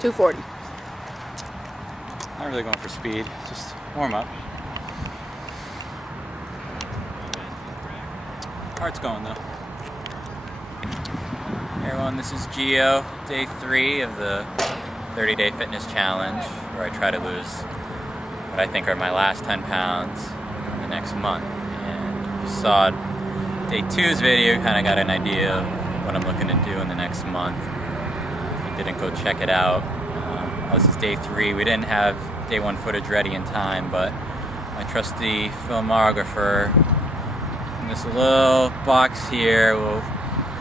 240. Not really going for speed, just warm up. Heart's going though. Hey everyone, this is Gio, day 3 of the 30-day fitness challenge, where I try to lose what I think are my last 10 pounds in the next month. And you saw day 2's video, kind of got an idea of what I'm looking to do in the next month. If you didn't go check it out, this is day 3. We didn't have day 1 footage ready in time, but my trusty filmographer in this little box here will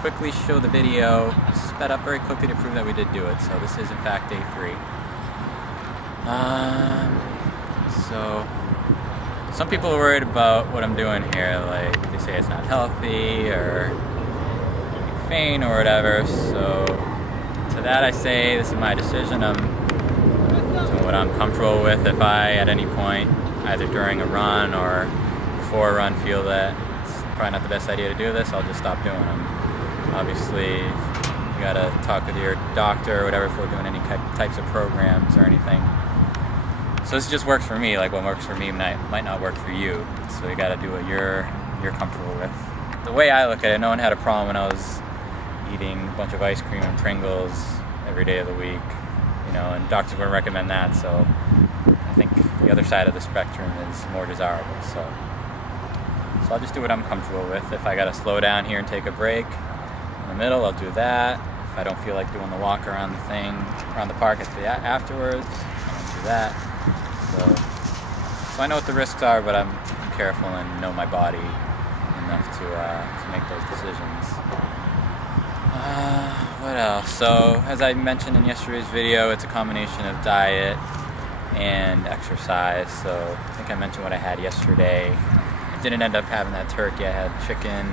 quickly show the video, sped up very quickly to prove that we did do it. So this is in fact day 3. So some people are worried about what I'm doing here, like they say it's not healthy or faint or whatever. So to that I say this is my decision. I'm doing what I'm comfortable with. If I at any point, either during a run or before a run, feel that it's probably not the best idea to do this, I'll just stop doing them. Obviously, you gotta talk with your doctor or whatever if we're doing any types of programs or anything. So this just works for me. Like what works for me might not work for you. So you gotta do what you're comfortable with. The way I look at it, no one had a problem when I was eating a bunch of ice cream and Pringles every day of the week, you know, and doctors wouldn't recommend that. So I think the other side of the spectrum is more desirable. So I'll just do what I'm comfortable with. If I gotta slow down here and take a break in the middle, I'll do that. If I don't feel like doing the walk around the thing, around the park afterwards, I won't do that. So I know what the risks are, but I'm careful and know my body enough to make those decisions. What else? So as I mentioned in yesterday's video, it's a combination of diet and exercise. So I think I mentioned what I had yesterday. I didn't end up having that turkey. I had chicken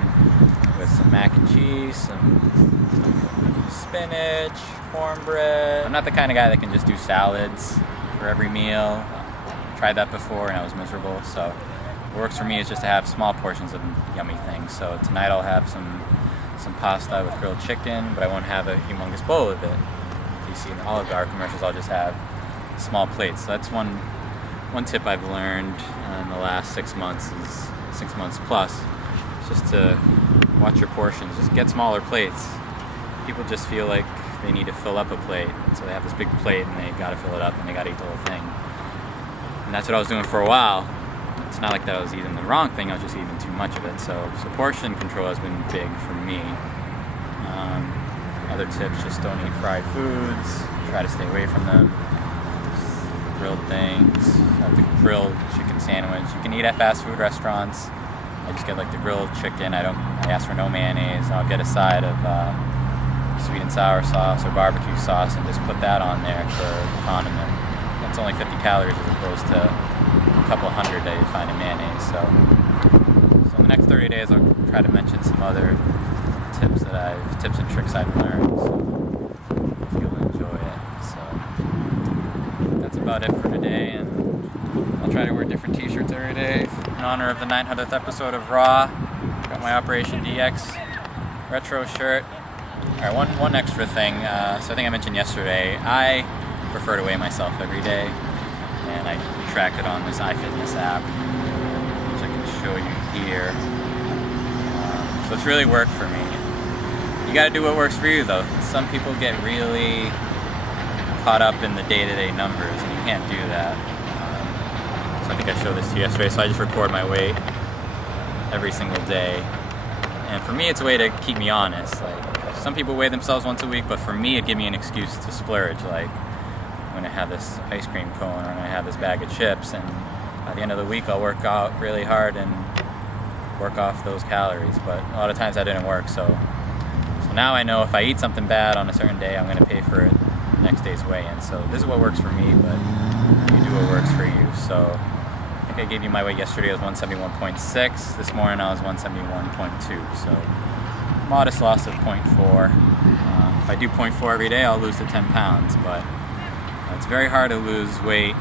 with some mac and cheese, some spinach, cornbread. I'm not the kind of guy that can just do salads for every meal. Tried that before and I was miserable. So what works for me is just to have small portions of yummy things. So tonight I'll have some pasta with grilled chicken, but I won't have a humongous bowl of it. If you see in the Olive Garden commercials, I'll just have small plates. So that's one tip I've learned in the last 6 months plus, is just to watch your portions. Just get smaller plates. People just feel like they need to fill up a plate, so they have this big plate and they gotta fill it up and they gotta eat the whole thing. And that's what I was doing for a while. It's not like that I was eating the wrong thing, I was just eating too much of it. So portion control has been big for me. Other tips, just don't eat fried foods, try to stay away from them. Grilled things, have the grilled chicken sandwich. You can eat at fast food restaurants. I just get like the grilled chicken. I ask for no mayonnaise. I'll get a side of sweet and sour sauce or barbecue sauce and just put that on there for the condiment. That's only 50 calories as opposed to a couple hundred that you find in mayonnaise. So in the next 30 days I'll try to mention some other tips and tricks I've learned. So if you'll enjoy it. So that's about it for today, and I'll try to wear different t-shirts every day in honor of the 900th episode of Raw. Got my Operation DX retro shirt. Alright, one extra thing. So I think I mentioned yesterday, I prefer to weigh myself every day, and I track it on this iFitness app, which I can show you here. So it's really worked for me. You gotta do what works for you though. Some people get really caught up in the day-to-day numbers, and you can't do that. So I think I showed this to you yesterday, so I just record my weight every single day. And for me, it's a way to keep me honest. Like, some people weigh themselves once a week, but for me, it gives me an excuse to splurge. Like, when I have this ice cream cone or when I have this bag of chips, and by the end of the week, I'll work out really hard and work off those calories. But a lot of times that didn't work, so now I know if I eat something bad on a certain day, I'm going to pay for it next day's weigh-in. So this is what works for me, but you do what works for you. So I think I gave you my weight yesterday. It was 171.6. This morning I was 171.2. So modest loss of 0.4. If I do 0.4 every day, I'll lose to 10 pounds. But it's very hard to lose weight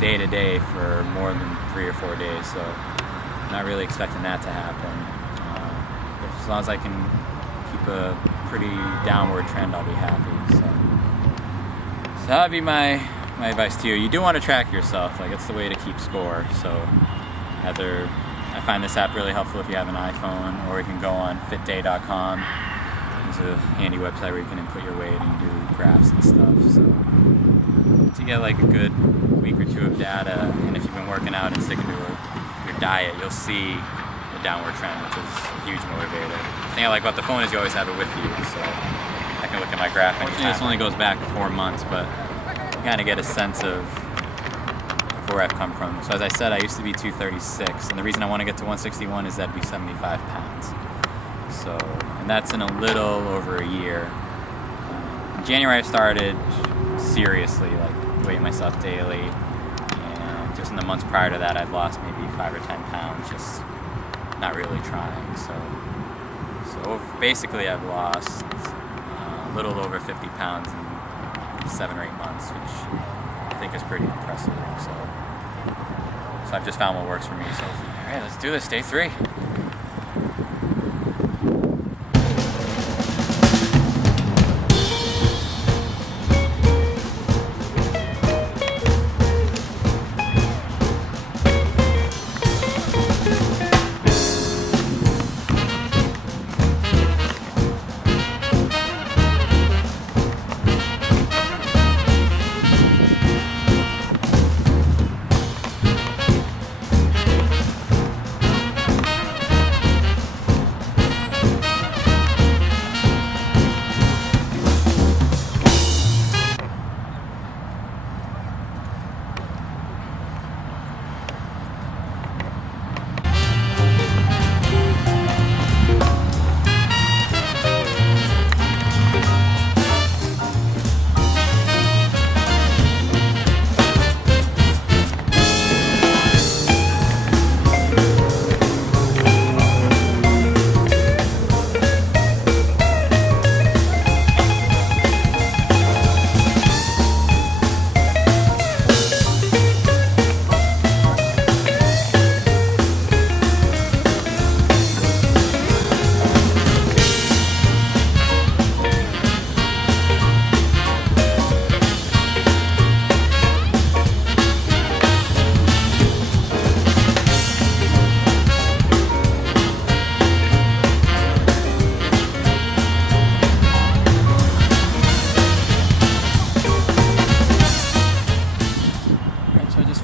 day to day for more than 3 or 4 days. So I'm not really expecting that to happen. As long as I can keep a pretty downward trend, I'll be happy. So that'd be my advice to you. You do want to track yourself, like it's the way to keep score. So either I find this app really helpful if you have an iPhone, or you can go on fitday.com. It's a handy website where you can input your weight and do graphs and stuff. So to get like a good week or two of data, and if you've been working out and sticking to your diet, you'll see the downward trend, which is a huge motivator. The thing I like about the phone is you always have it with you, so I can look at my graph anytime. This only goes back 4 months, but you kind of get a sense of where I've come from. So as I said, I used to be 236, and the reason I want to get to 161 is that'd be 75 pounds. So, and that's in a little over a year. In January I started seriously, like weighing myself daily, and just in the months prior to that I'd lost maybe 5 or 10 pounds, just not really trying. So basically I've lost a little over 50 pounds in 7 or 8 months, which I think is pretty impressive. So I've just found what works for me. So all right, let's do this, day 3.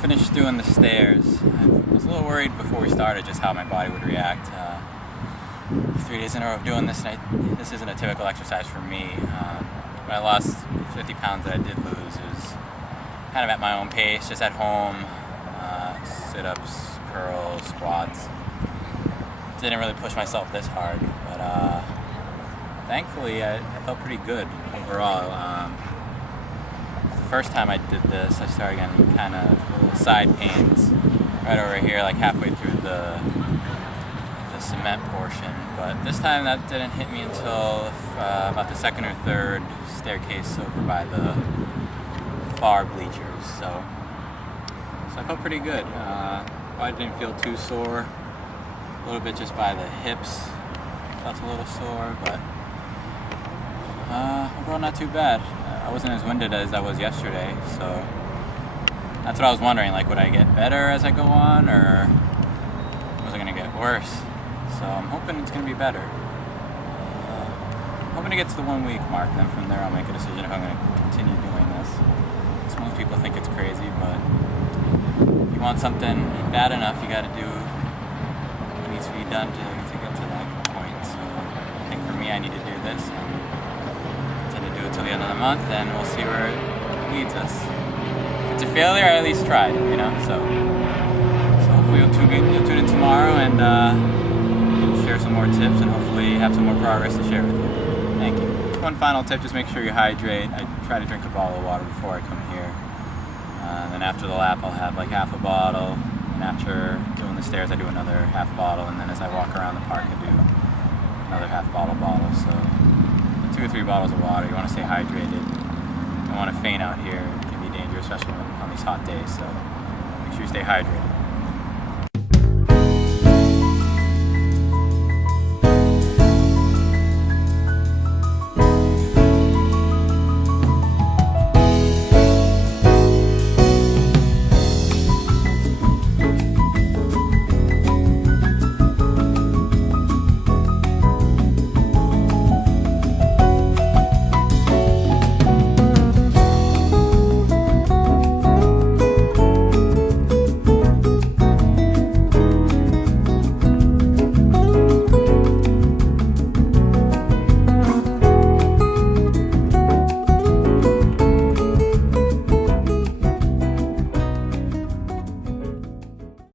Finished doing the stairs. I was a little worried before we started just how my body would react. 3 days in a row of doing this, and this isn't a typical exercise for me. When I lost 50 pounds that I did lose, it was kind of at my own pace, just at home. Sit-ups, curls, squats. Didn't really push myself this hard, but thankfully I felt pretty good overall. First time I did this, I started getting kind of little side pains right over here, like halfway through the cement portion. But this time that didn't hit me until about the 2nd or 3rd staircase over by the far bleachers. So I felt pretty good. I didn't feel too sore. A little bit just by the hips, felt a little sore, but overall not too bad. I wasn't as winded as I was yesterday, so that's what I was wondering, like would I get better as I go on, or was I going to get worse? So I'm hoping it's going to be better. I'm hoping to get to the 1 week mark, and then from there I'll make a decision if I'm going to continue doing this. So most people think it's crazy, but if you want something bad enough, you got to do what needs to be done to get to that point. So I think for me I need to do this, and till the end of the month, and we'll see where it leads us. If it's a failure, I at least tried, you know. So hopefully you'll tune in tomorrow, and we'll share some more tips, and hopefully have some more progress to share with you. Thank you. One final tip: just make sure you hydrate. I try to drink a bottle of water before I come here. And then after the lap, I'll have like half a bottle, and after doing the stairs, I do another half bottle, and then as I walk around the park, I do another half bottle. So 2 or 3 bottles of water. You want to stay hydrated. You don't want to faint out here. It can be dangerous, especially on these hot days. So make sure you stay hydrated.